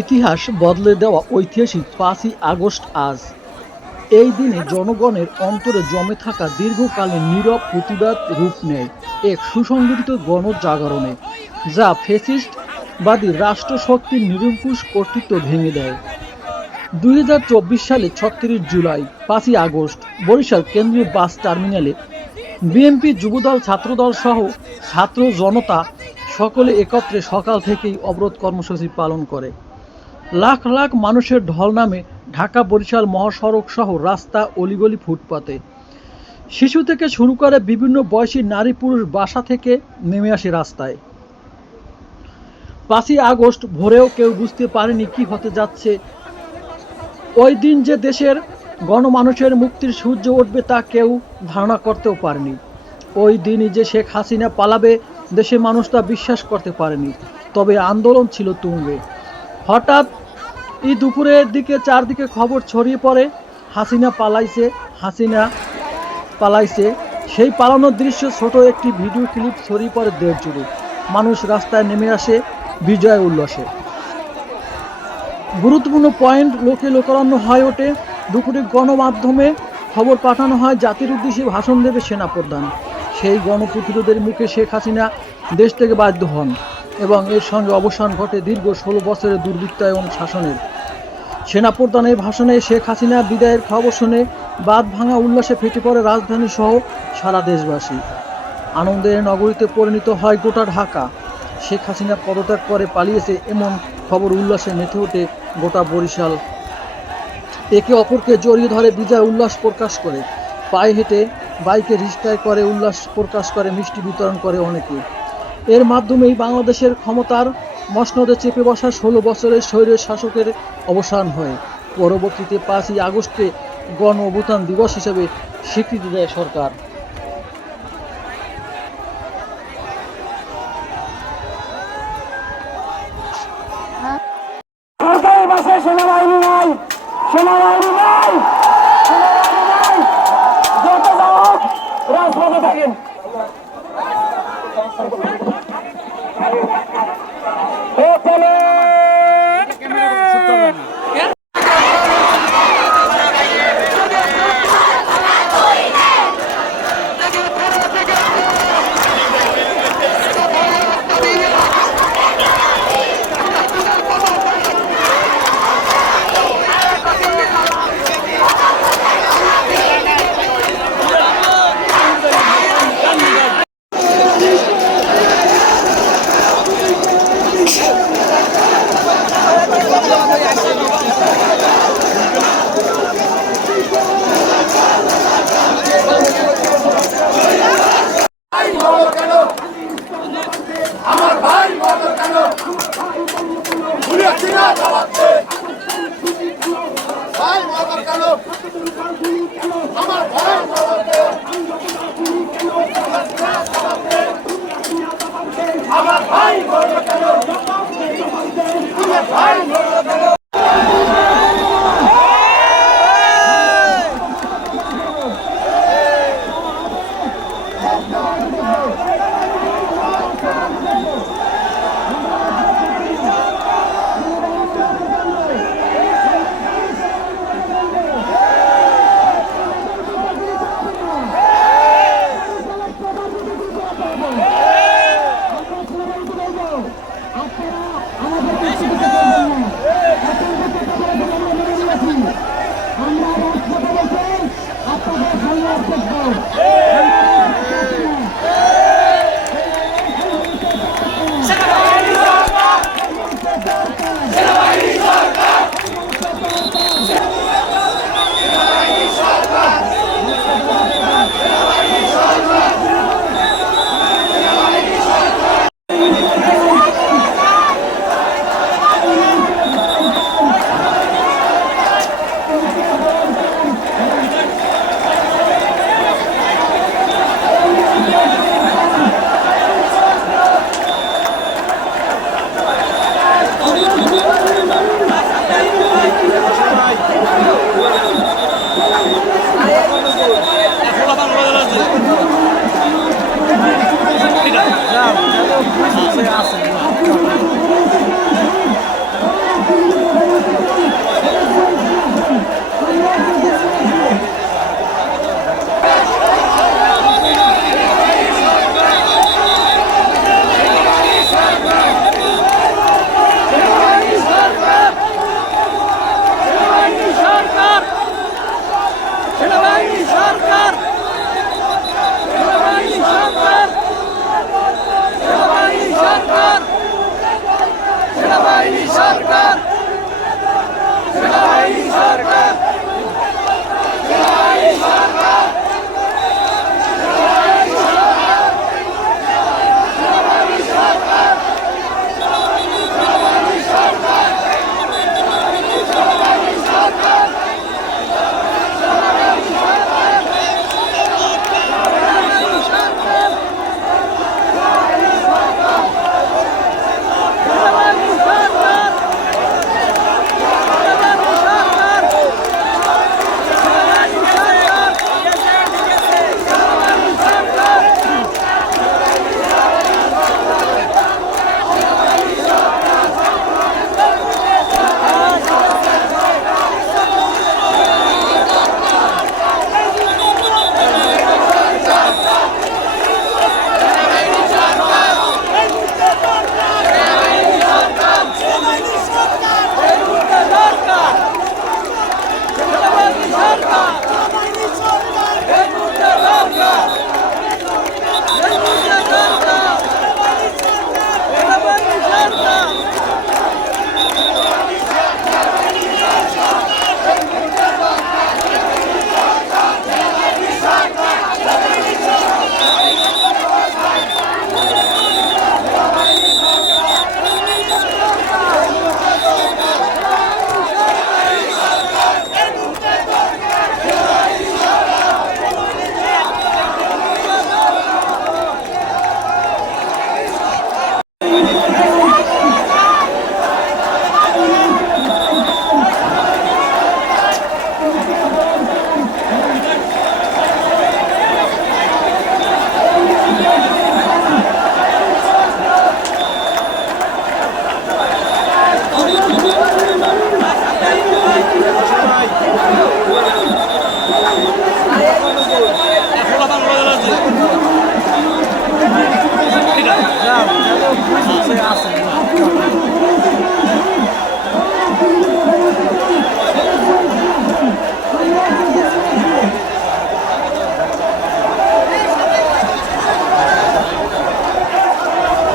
ইতিহাস বদলে দেওয়া ঐতিহাসিক পাঁচই আগস্ট আজ। এই দিনে জনগণের অন্তরে জমে থাকা দীর্ঘকালীন নীরব প্রতিবাদ রূপ নেয় এক সুসংগঠিত গণজাগরণে, যা ফেসিস্টবাদী রাষ্ট্রশক্তির নিরঙ্কুশ কর্তৃত্ব ভেঙে দেয়। দুই হাজার চব্বিশ সালে ছত্রিশ জুলাই, পাঁচই আগস্ট, বরিশাল কেন্দ্রীয় বাস টার্মিনালে বিএনপি যুবদল, ছাত্রদল সহ ছাত্র জনতা সকলে একত্রে সকাল থেকেই অবরোধ কর্মসূচি পালন করে। লাখ লাখ মানুষের ঢল নামে ঢাকা বরিশাল মহাসড়ক সহ রাস্তা অলিগলি ফুটপাতে। শিশু থেকে শুরু করে বিভিন্ন বয়সী নারী পুরুষ বাসা থেকে নেমে আসে রাস্তায়। পাঁচই আগস্ট ভোরেও কেউ বুঝতে পারেনি কি হতে যাচ্ছে। ওই দিন যে দেশের গণমানুষের মুক্তির সূর্য উঠবে তা কেউ ধারণা করতেও পারেনি। ওই দিনই যে শেখ হাসিনা পালাবে দেশের মানুষ তা বিশ্বাস করতে পারেনি। তবে আন্দোলন ছিল তুঙ্গে। হঠাৎ এই দুপুরের দিকে চারদিকে খবর ছড়িয়ে পড়ে। হাসিনা পালাইছে হাসিনা পালাইছে। সেই পালানোর দৃশ্য ছোট একটি ভিডিও ক্লিপ ছড়িয়ে পড়ে দেড় জুড়ে মানুষ রাস্তায় নেমে আসে বিজয় উল্লাসে। গুরুত্বপূর্ণ পয়েন্ট লোকে লোকারণ্য হয়ে ওঠে। দুপুরে গণমাধ্যমে খবর পাঠানো হয়, জাতির উদ্দেশ্যে ভাষণ দেবে সেনাপ্রধান। সেই গণপ্রতিরোধের মুখে শেখ হাসিনা দেশ থেকে বাধ্য হন এবং এর সঙ্গে অবসান ঘটে দীর্ঘ ষোলো বছরের দুর্বৃত্তায়ন শাসনের। সেনাপ্রধানের ভাষণে শেখ হাসিনা বিদায়ের খবর শুনে বাদ ভাঙা উল্লাসে ফেটে পড়ে রাজধানী সহ সারা দেশবাসী। আনন্দের নগরীতে পরিণত হয় গোটা ঢাকা। শেখ হাসিনা পদত্যাগ করে পালিয়েছে এমন খবর উল্লাসে মেতে ওঠে গোটা বরিশাল। একে অপরকে জড়িয়ে ধরে বিজয় উল্লাস প্রকাশ করে। পায়ে হেঁটে বাইকে রিস্টায় করে উল্লাস প্রকাশ করে, মিষ্টি বিতরণ করে অনেকে। এর মাধ্যমেই বাংলাদেশের ক্ষমতার মসনদে চেপে বসা ষোলো বছরের শৈরের শাসকের অবসান হয়। পরবর্তীতে পাঁচই আগস্টে গণ অভ্যুত্থান দিবস হিসেবে স্বীকৃতি দেয় সরকার। সেনাবাহিনী নাই সেনাবাহিনী নাই যত রাজপথে থাকেন।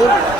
aluminum.